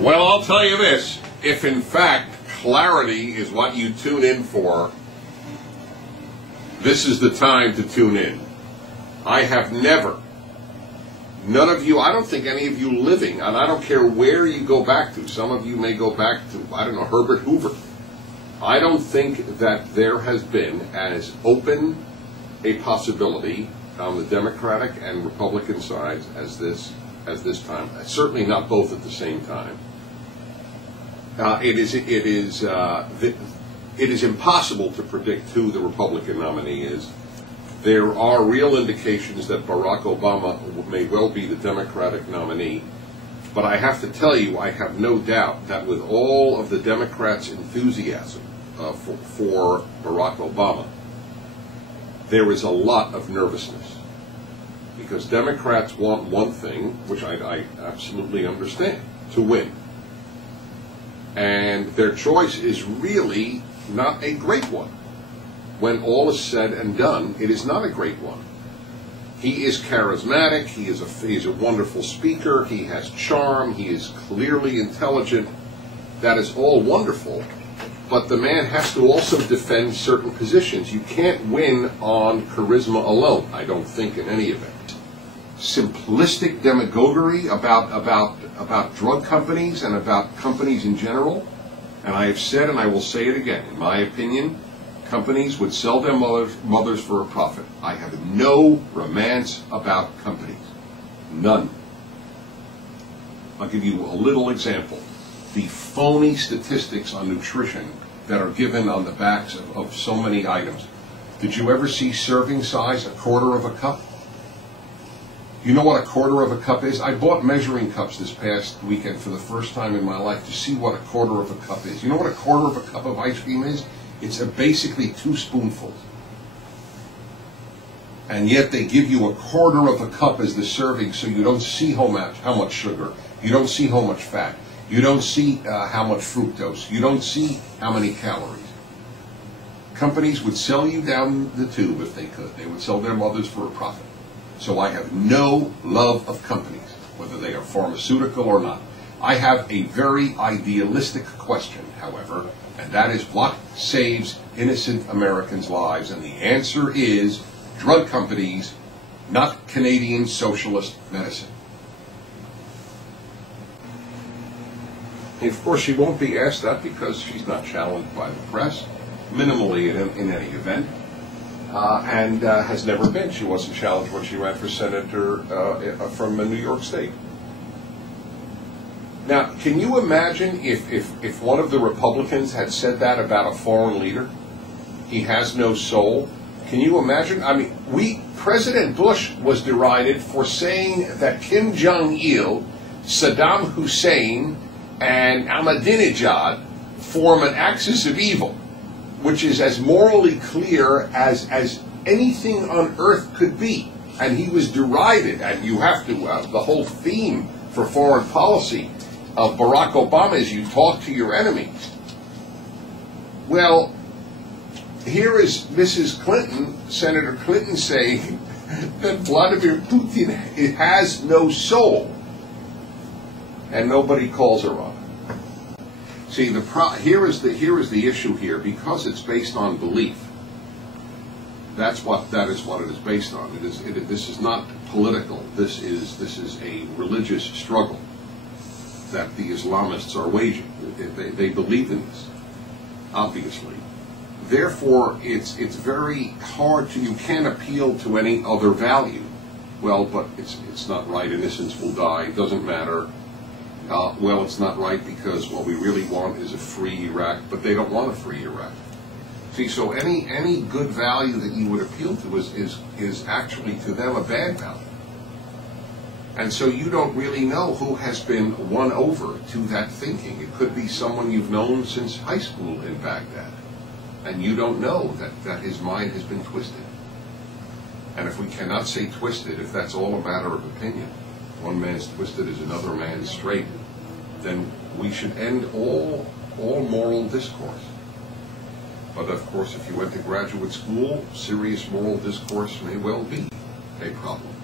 Well, I'll tell you this. If in fact clarity is what you tune in for, this is the time to tune in. I have never, none of you, I don't think any of you living, and I don't care where you go back to, some of you may go back to, I don't know, Herbert Hoover. I don't think that there has been as open a possibility on the Democratic and Republican sides as this time. Certainly not both at the same time. It is impossible to predict who the Republican nominee is. There are real indications that Barack Obama may well be the Democratic nominee, but I have to tell you, I have no doubt that with all of the Democrats' enthusiasm for Barack Obama, there is a lot of nervousness. Because Democrats want one thing, which I absolutely understand, to win. And their choice is really not a great one. When all is said and done, it is not a great one. He is charismatic, he is a wonderful speaker, he has charm, he is clearly intelligent. That is all wonderful, but the man has to also defend certain positions. You can't win on charisma alone, I don't think, in any event. Simplistic demagoguery about drug companies and about companies in general, and I have said and I will say it again, in my opinion, companies would sell their mothers for a profit. I have no romance about companies. None. I'll give you a little example. The phony statistics on nutrition that are given on the backs of so many items. Did you ever see serving size, a quarter of a cup? You know what a quarter of a cup is? I bought measuring cups this past weekend for the first time in my life to see what a quarter of a cup is. You know what a quarter of a cup of ice cream is? It's basically 2 spoonfuls. And yet they give you a quarter of a cup as the serving, so you don't see how much sugar, you don't see how much fat, you don't see how much fructose, you don't see how many calories. Companies would sell you down the tube if they could. They would sell their mothers for a profit. So I have no love of companies, whether they are pharmaceutical or not. I have a very idealistic question, however, and that is what saves innocent Americans' lives? And the answer is drug companies, not Canadian socialist medicine. And of course, she won't be asked that because she's not challenged by the press, minimally in any event. And has never been. She wasn't challenged when she ran for senator from New York State. Now, can you imagine if one of the Republicans had said that about a foreign leader? He has no soul. Can you imagine? I mean, President Bush was derided for saying that Kim Jong-il, Saddam Hussein, and Ahmadinejad form an axis of evil, which is as morally clear as anything on earth could be. And he was derided, and you have to, the whole theme for foreign policy of Barack Obama is you talk to your enemies. Well, here is Mrs. Clinton, Senator Clinton, saying that Vladimir Putin has no soul, and nobody calls her on it. See, here is the issue here, because it's based on belief. That is what it is based on. This is not political. This is a religious struggle that the Islamists are waging. They believe in this, obviously. Therefore, it's very hard to, you can't appeal to any other value. Well, but it's not right. Innocents will die. It doesn't matter. Well, it's not right because what we really want is a free Iraq, but they don't want a free Iraq. See, so any good value that you would appeal to is actually to them a bad value. And so you don't really know who has been won over to that thinking. It could be someone you've known since high school in Baghdad, and you don't know that his mind has been twisted. And if we cannot say twisted, if that's all a matter of opinion, one man's twisted is another man's straight, then we should end all moral discourse. But of course, if you went to graduate school, serious moral discourse may well be a problem.